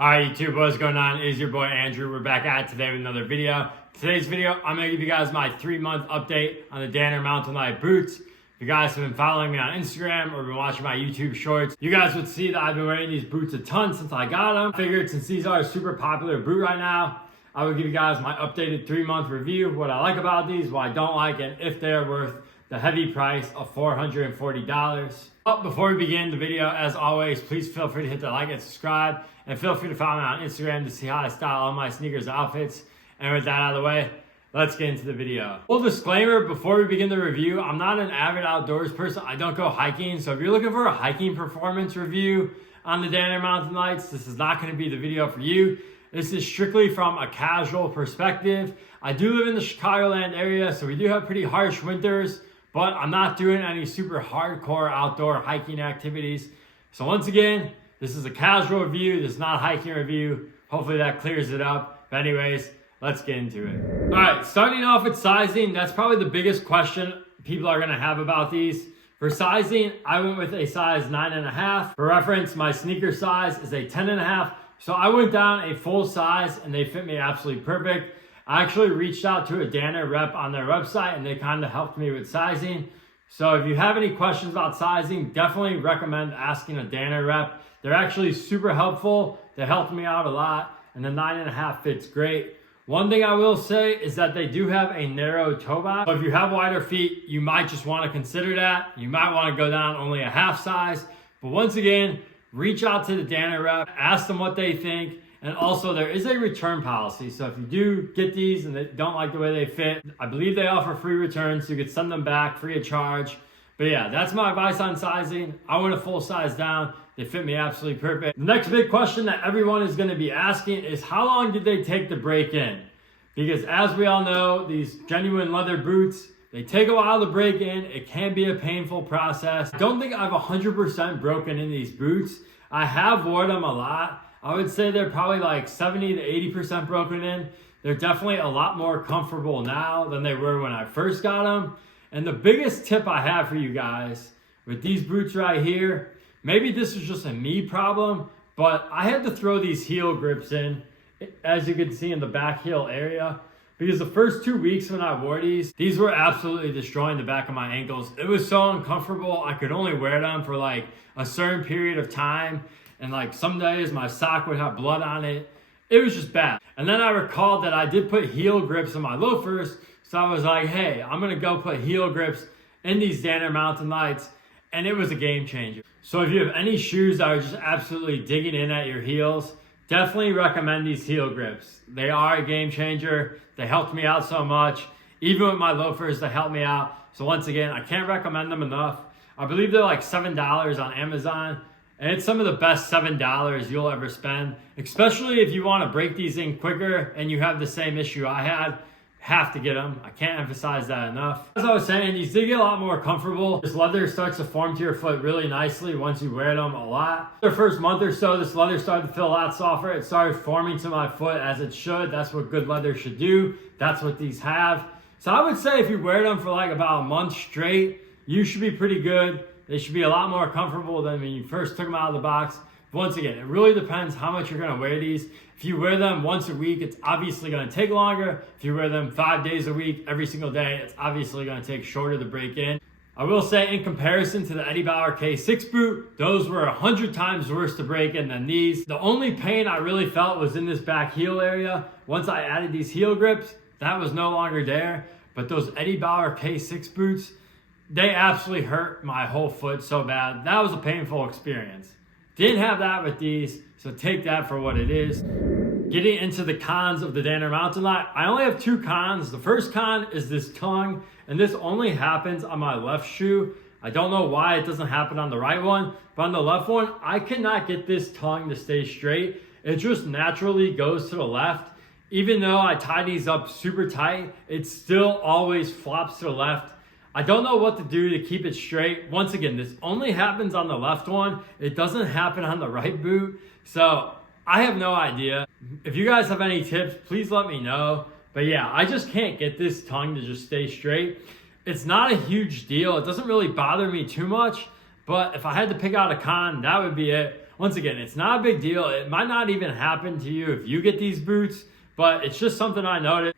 Alright YouTube, what's going on? It is your boy Andrew. We're back at it today with another video. Today's video, I'm going to give you guys my 3-month update on the Danner Mountain Light boots. If you guys have been following me on Instagram or been watching my YouTube shorts, you guys would see that I've been wearing these boots a ton since I got them. I figured since these are a super popular boot right now, I would give you guys my updated 3-month review, what I like about these, what I don't like, and if they're worth the heavy price of $440. But before we begin the video, as always, please feel free to hit the like and subscribe, and feel free to follow me on Instagram to see how I style all my sneakers and outfits. And with that out of the way, let's get into the video. Full disclaimer, before we begin the review, I'm not an avid outdoors person. I don't go hiking, so if you're looking for a hiking performance review on the Danner Mountain Lights, this is not going to be the video for you. This is strictly from a casual perspective. I do live in the Chicagoland area, so we do have pretty harsh winters, but I'm not doing any super hardcore outdoor hiking activities. So once again, this is a casual review. This is not a hiking review. Hopefully that clears it up. But anyways, let's get into it. All right, starting off with sizing, that's probably the biggest question people are gonna have about these. For sizing, I went with a size 9.5. For reference, my sneaker size is a 10.5. So I went down a full size and they fit me absolutely perfect. I actually reached out to a Danner rep on their website and they kind of helped me with sizing. So if you have any questions about sizing, definitely recommend asking a Danner rep. They're actually super helpful. They helped me out a lot, and the 9.5 fits great. One thing I will say is that they do have a narrow toe box. So if you have wider feet, you might just want to consider that. You might want to go down only a half size. But once again, reach out to the Danner rep, ask them what they think. And also there is a return policy. So if you do get these and they don't like the way they fit, I believe they offer free returns, so you could send them back free of charge. But yeah, that's my advice on sizing. I went a full size down. They fit me absolutely perfect. The next big question that everyone is gonna be asking is how long did they take to break in? Because as we all know, these genuine leather boots, they take a while to break in. It can be a painful process. I don't think I've 100% broken in these boots. I have worn them a lot. I would say they're probably like 70 to 80% broken in. They're definitely a lot more comfortable now than they were when I first got them. And the biggest tip I have for you guys with these boots right here, maybe this is just a me problem, but I had to throw these heel grips in, as you can see in the back heel area, because the first 2 weeks when I wore these were absolutely destroying the back of my ankles. It was so uncomfortable. I could only wear them for like a certain period of time. And like some days my sock would have blood on it. It was just bad. And then I recalled that I did put heel grips in my loafers. So I was like, hey, I'm gonna go put heel grips in these Danner Mountain Lights. And it was a game changer. So if you have any shoes that are just absolutely digging in at your heels, definitely recommend these heel grips. They are a game changer. They helped me out so much. Even with my loafers, they helped me out. So once again, I can't recommend them enough. I believe they're like $7 on Amazon. And it's some of the best $7 you'll ever spend, especially if you want to break these in quicker and you have the same issue I had. Have to get them. I can't emphasize that enough. As I was saying, these do get a lot more comfortable. This leather starts to form to your foot really nicely once you wear them a lot. The first month or so, this leather started to feel a lot softer. It started forming to my foot as it should. That's what good leather should do. That's what these have. So I would say if you wear them for like about a month straight, you should be pretty good. They should be a lot more comfortable than when you first took them out of the box. But once again, it really depends how much you're gonna wear these. If you wear them once a week, it's obviously gonna take longer. If you wear them 5 days a week, every single day, it's obviously gonna take shorter to break in. I will say in comparison to the Eddie Bauer K6 boot, those were 100 times worse to break in than these. The only pain I really felt was in this back heel area. Once I added these heel grips, that was no longer there. But those Eddie Bauer K6 boots, they absolutely hurt my whole foot so bad. That was a painful experience. Didn't have that with these, so take that for what it is. Getting into the cons of the Danner Mountain Light, I only have 2 cons. The first con is this tongue, and this only happens on my left shoe. I don't know why it doesn't happen on the right one, but on the left one, I cannot get this tongue to stay straight. It just naturally goes to the left. Even though I tie these up super tight, it still always flops to the left. I don't know what to do to keep it straight. Once again, this only happens on the left one. It doesn't happen on the right boot. So I have no idea. If you guys have any tips, please let me know. But yeah, I just can't get this tongue to just stay straight. It's not a huge deal. It doesn't really bother me too much. But if I had to pick out a con, that would be it. once again, it's not a big deal. It might not even happen to you if you get these boots, but it's just something I noticed.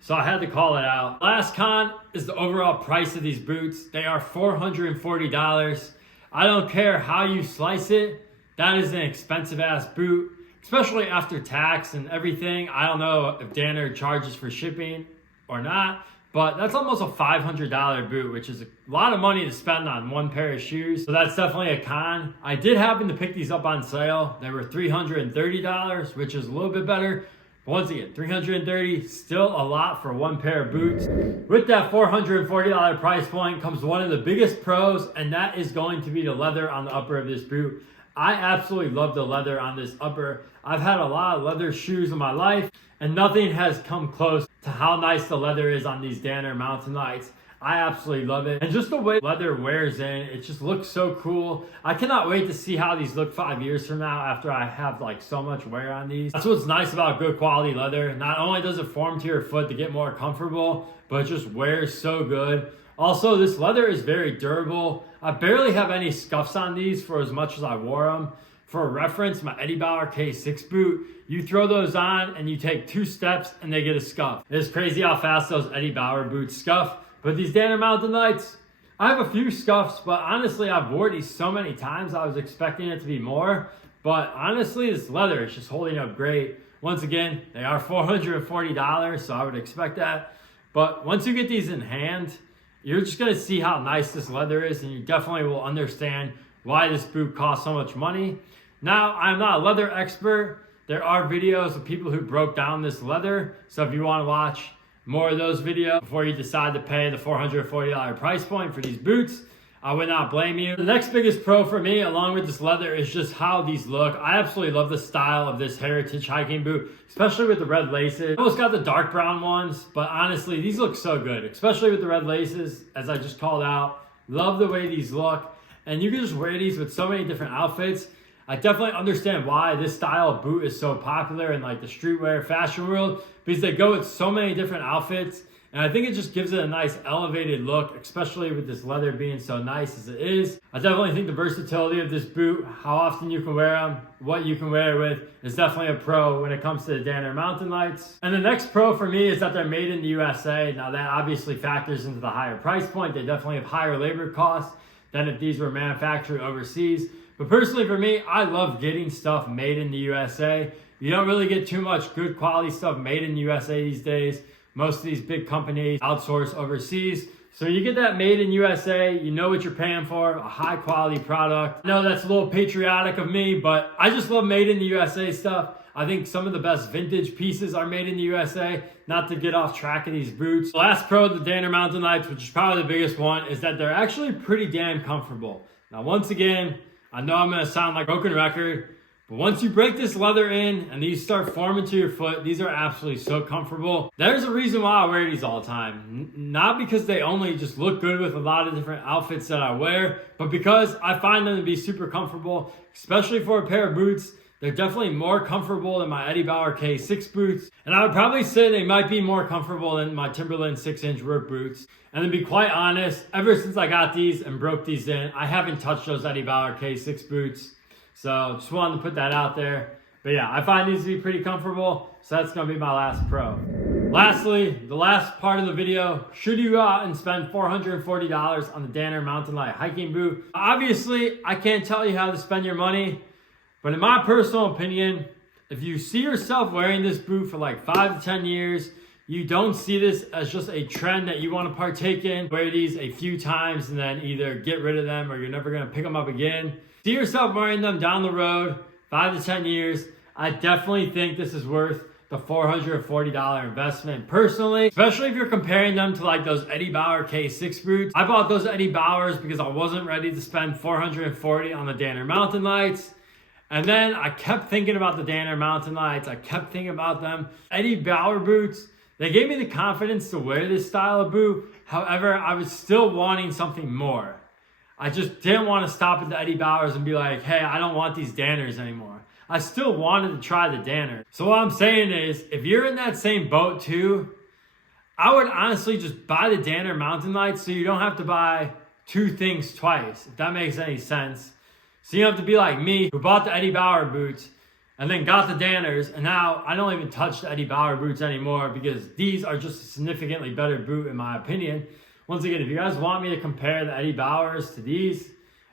So I had to call it out. Last con is the overall price of these boots. They are $440. I don't care how you slice it. That is an expensive ass boot, especially after tax and everything. I don't know if Danner charges for shipping or not, but that's almost a $500 boot, which is a lot of money to spend on one pair of shoes. So that's definitely a con. I did happen to pick these up on sale. They were $330, which is a little bit better. But once again, $330, still a lot for one pair of boots. With that $440 price point comes one of the biggest pros, and that is going to be the leather on the upper of this boot. I absolutely love the leather on this upper. I've had a lot of leather shoes in my life, and nothing has come close to how nice the leather is on these Danner Mountain Lights. I absolutely love it. And just the way leather wears in, it just looks so cool. I cannot wait to see how these look 5 years from now after I have like so much wear on these. That's what's nice about good quality leather. Not only does it form to your foot to get more comfortable, but it just wears so good. Also, this leather is very durable. I barely have any scuffs on these for as much as I wore them. For a reference, my Eddie Bauer K6 boot, you throw those on and you take 2 steps and they get a scuff. It's crazy how fast those Eddie Bauer boots scuff. But these Danner Mountain Lights, I have a few scuffs, but honestly, I've worn these so many times, I was expecting it to be more. But honestly, this leather is just holding up great. Once again, they are $440, so I would expect that. But once you get these in hand, you're just gonna see how nice this leather is, and you definitely will understand why this boot costs so much money. Now, I'm not a leather expert. There are videos of people who broke down this leather, so if you wanna watch more of those videos before you decide to pay the $440 price point for these boots, I would not blame you. The next biggest pro for me, along with this leather, is just how these look. I absolutely love the style of this Heritage hiking boot, especially with the red laces. I almost got the dark brown ones, but honestly, these look so good, especially with the red laces, as I just called out. Love the way these look, and you can just wear these with so many different outfits. I definitely understand why this style of boot is so popular in like the streetwear fashion world, because they go with so many different outfits. And I think it just gives it a nice elevated look, especially with this leather being so nice as it is. I definitely think the versatility of this boot, how often you can wear them, what you can wear it with, is definitely a pro when it comes to the Danner Mountain Lights. And the next pro for me is that they're made in the USA. Now that obviously factors into the higher price point. They definitely have higher labor costs than if these were manufactured overseas. But personally for me, I love getting stuff made in the USA. You don't really get too much good quality stuff made in the USA these days. Most of these big companies outsource overseas. So you get that made in USA, you know what you're paying for, a high quality product. I know that's a little patriotic of me, but I just love made in the USA stuff. I think some of the best vintage pieces are made in the USA, not to get off track of these boots. The last pro of the Danner Mountain Lights, which is probably the biggest one, is that they're actually pretty damn comfortable. Now, once again, I know I'm gonna sound like a broken record, but once you break this leather in and these start forming to your foot, these are absolutely so comfortable. There's a reason why I wear these all the time. Not because they only just look good with a lot of different outfits that I wear, but because I find them to be super comfortable, especially for a pair of boots. They're definitely more comfortable than my Eddie Bauer K6 boots. And I would probably say they might be more comfortable than my Timberland 6-inch work boots. And to be quite honest, ever since I got these and broke these in, I haven't touched those Eddie Bauer K6 boots. So just wanted to put that out there. But yeah, I find these to be pretty comfortable. So that's gonna be my last pro. Lastly, the last part of the video, should you go out and spend $440 on the Danner Mountain Light hiking boot? Obviously, I can't tell you how to spend your money. But in my personal opinion, if you see yourself wearing this boot for like 5 to 10 years, you don't see this as just a trend that you want to partake in, wear these a few times and then either get rid of them or you're never going to pick them up again. See yourself wearing them down the road, 5 to 10 years. I definitely think this is worth the $440 investment personally, especially if you're comparing them to like those Eddie Bauer K6 boots. I bought those Eddie Bauers because I wasn't ready to spend $440 on the Danner Mountain Lights. And then I kept thinking about the Danner Mountain Lights. I kept thinking about them. Eddie Bauer boots, they gave me the confidence to wear this style of boot. However, I was still wanting something more. I just didn't want to stop at the Eddie Bauers and be like, hey, I don't want these Danners anymore. I still wanted to try the Danner. So what I'm saying is, if you're in that same boat too, I would honestly just buy the Danner Mountain Lights so you don't have to buy 2 things twice, if that makes any sense. So you don't have to be like me, who bought the Eddie Bauer boots and then got the Danners, and now I don't even touch the Eddie Bauer boots anymore because these are just a significantly better boot in my opinion. Once again, if you guys want me to compare the Eddie Bauers to these,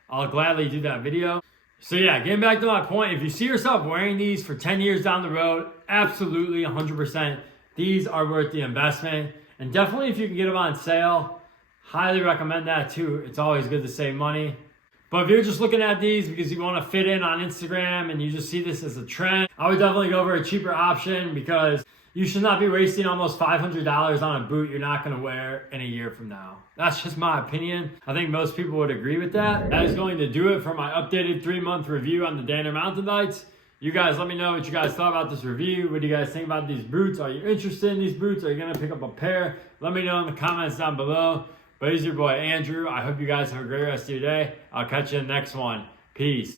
I'll gladly do that video. So yeah, getting back to my point, if you see yourself wearing these for 10 years down the road, absolutely 100%, these are worth the investment. And definitely if you can get them on sale, highly recommend that too. It's always good to save money. But if you're just looking at these because you want to fit in on Instagram and you just see this as a trend, I would definitely go for a cheaper option because you should not be wasting almost $500 on a boot you're not going to wear in a year from now. That's just my opinion. I think most people would agree with that. That is going to do it for my updated 3-month review on the Danner Mountain Lights. You guys let me know what you guys thought about this review. What do you guys think about these boots? Are you interested in these boots? Are you going to pick up a pair? Let me know in the comments down below. But he's your boy Andrew. I hope you guys have a great rest of your day. I'll catch you in the next one. Peace.